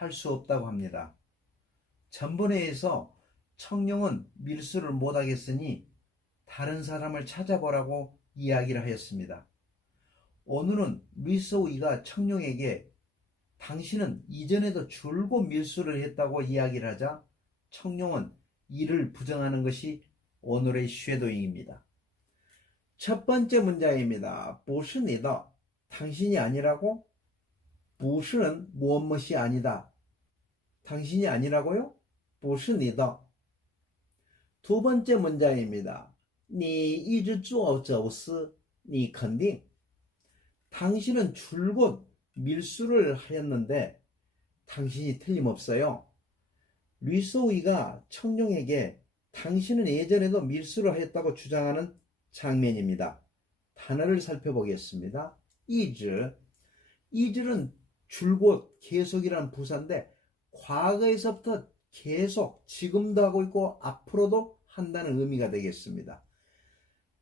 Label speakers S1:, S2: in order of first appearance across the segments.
S1: 할 수 없다고 합니다. 전번에에서 청룡은 밀수를 못하겠으니 다른 사람을 찾아보라고 이야기를 하였습니다. 오늘은 류소우이가 청룡에게 당신은 이전에도 줄곧 밀수를 했다고 이야기를 하자 청룡은 이를 부정하는 것이 오늘의 쉐도잉입니다. 첫 번째 문장입니다. 보스니다 당신이 아니라고? 보스는 무엇이 아니다. 당신이 아니라고요? 不是你的. 두 번째 문장입니다. 你一直做走私,你肯定. 당신은 줄곧 밀수를 하였는데 당신이 틀림없어요. 류소이가 청룡에게 당신은 예전에도 밀수를 하였다고 주장하는 장면입니다. 단어를 살펴보겠습니다. 이즈. 이즈는 줄곧 계속이라는 부사인데 과거에서부터 계속 지금도 하고 있고 앞으로도 한다는 의미가 되겠습니다.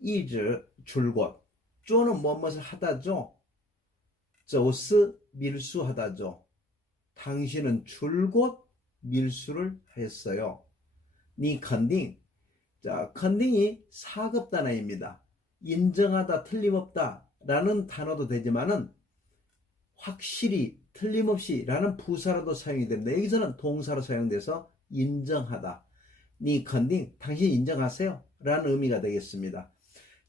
S1: 이즈 줄곧. 쪼는 무엇을 하다죠. 저스 밀수하다죠. 당신은 줄곧 밀수를 했어요. 니 컨딩. 자, 컨딩이 사급 단어입니다. 인정하다, 틀림없다 라는 단어도 되지만은 확실히, 틀림없이 라는 부사로도 사용이 됩니다. 여기서는 동사로 사용돼서 인정하다. 니 컨딩. 당신 인정하세요. 라는 의미가 되겠습니다.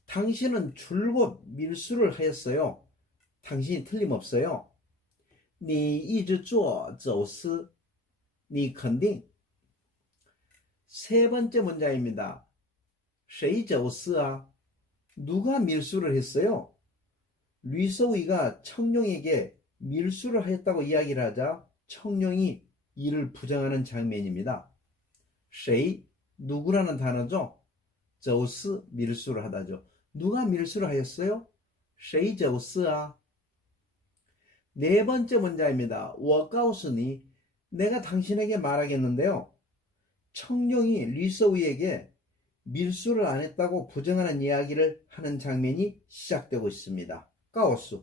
S1: 당신은 줄곧 밀수를 하였어요. 당신이 틀림없어요. 你一直做走私,你肯定. 세 번째 문장입니다. 谁走私啊? 누가 밀수를 했어요? 류소이가 청룡에게 밀수를 했다고 이야기를 하자 청룡이 이를 부정하는 장면입니다. 쉐이 누구라는 단어죠? 저우스 밀수를 하다죠. 누가 밀수를 하였어요? 쉐이 저우스아. 네 번째 문장입니다. 워카우스니 내가 당신에게 말하겠는데요. 청룡이 리서우에게 밀수를 안 했다고 부정하는 이야기를 하는 장면이 시작되고 있습니다. 까오스.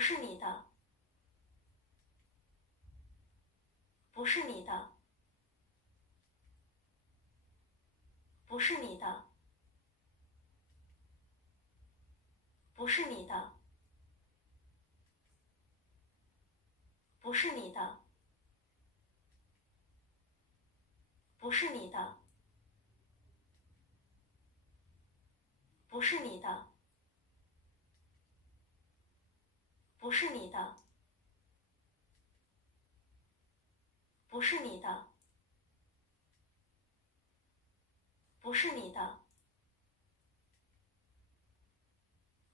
S2: 不是你的，不是你的，不是你的。不是你的，不是你的，不是你的，不是你的，不是你的，不是你的，不是你的。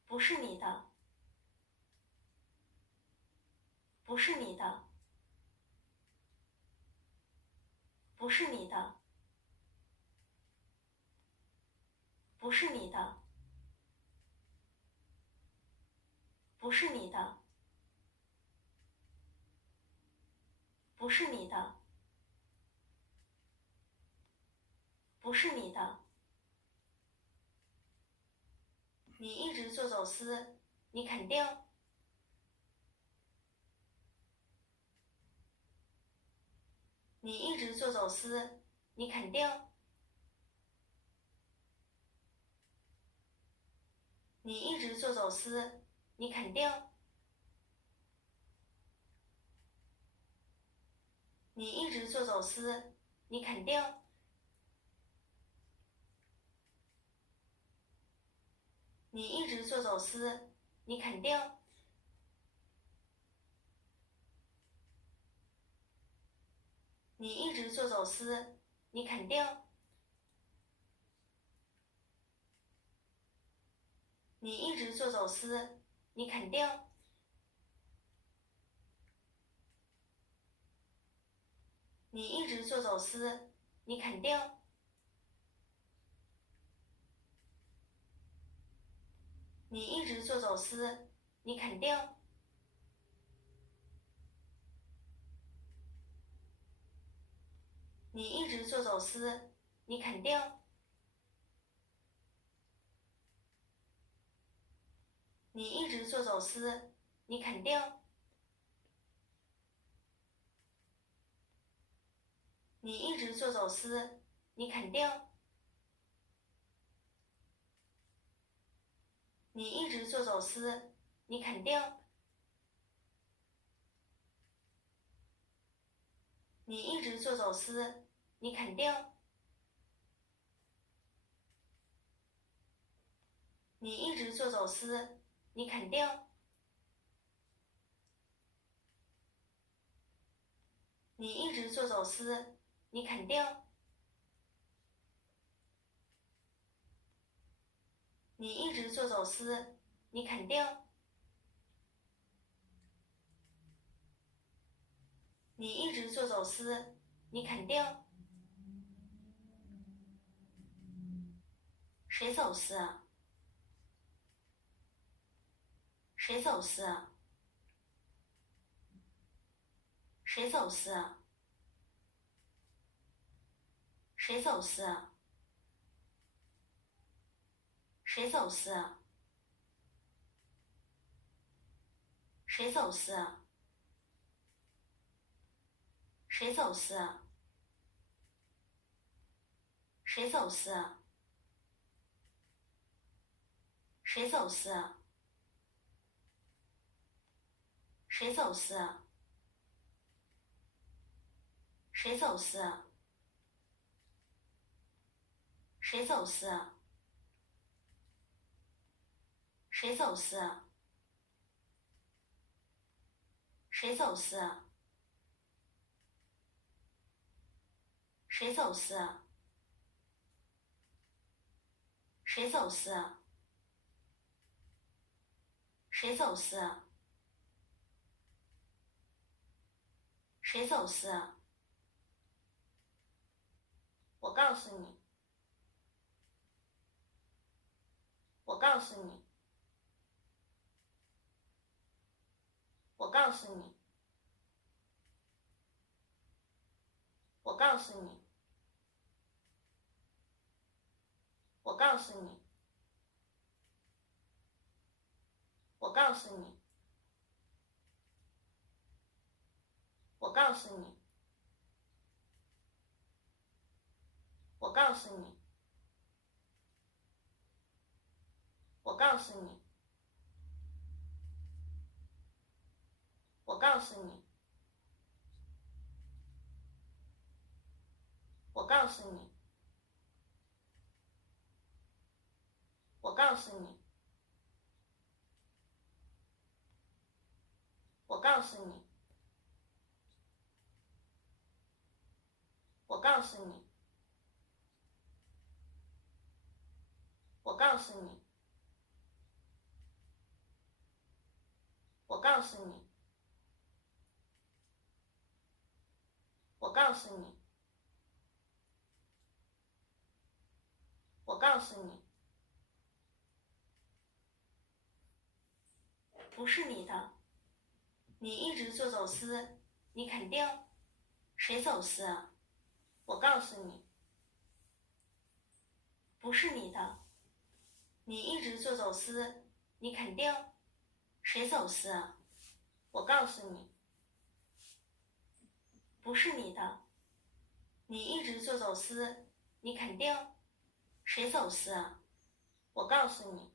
S2: 不是你的，不是你的，不是你的，不是你的，不是你的，不是你的，不是你的。你一直做走私，你肯定？你一直做走私，你肯定？你一直做走私，你肯定？你一直做走私，你肯定？你一直做走私，你肯定？你一直做走私，你肯定？你一直做走私，你肯定？你一直做走私，你肯定？你一直做走私，你肯定？你一直做走私，你肯定？你一直做走私，你肯定？你一直做走私，你肯定？你一直做走私，你肯定？你一直做走私，你肯定？你一直做走私，你肯定？你一直做走私，你肯定？你一直做走私，你肯定？你一直做走私，你肯定？谁走私啊？谁走私啊？谁走私啊？谁走私啊？谁走私？谁走私？谁走私？谁走私？谁走私？谁走私？谁走私啊？谁走私？谁走私？谁走私？谁走私？谁走私？谁走私？谁走私？我告诉你，我告诉你，我告诉你，我告诉你，我告诉你，我告诉你，我告诉你，我告诉你，我告诉你，我告诉你，我告诉你，我告诉你，我告诉你，我告诉你，我告诉你，我告诉你，我告诉你，我告诉你，不是你的，你一直做走私，你肯定？谁走私啊？我告诉你，不是你的，你一直做走私，你肯定？谁走私啊？我告诉你，不是你的，你一直做走私，你肯定？谁走私啊？我告诉你，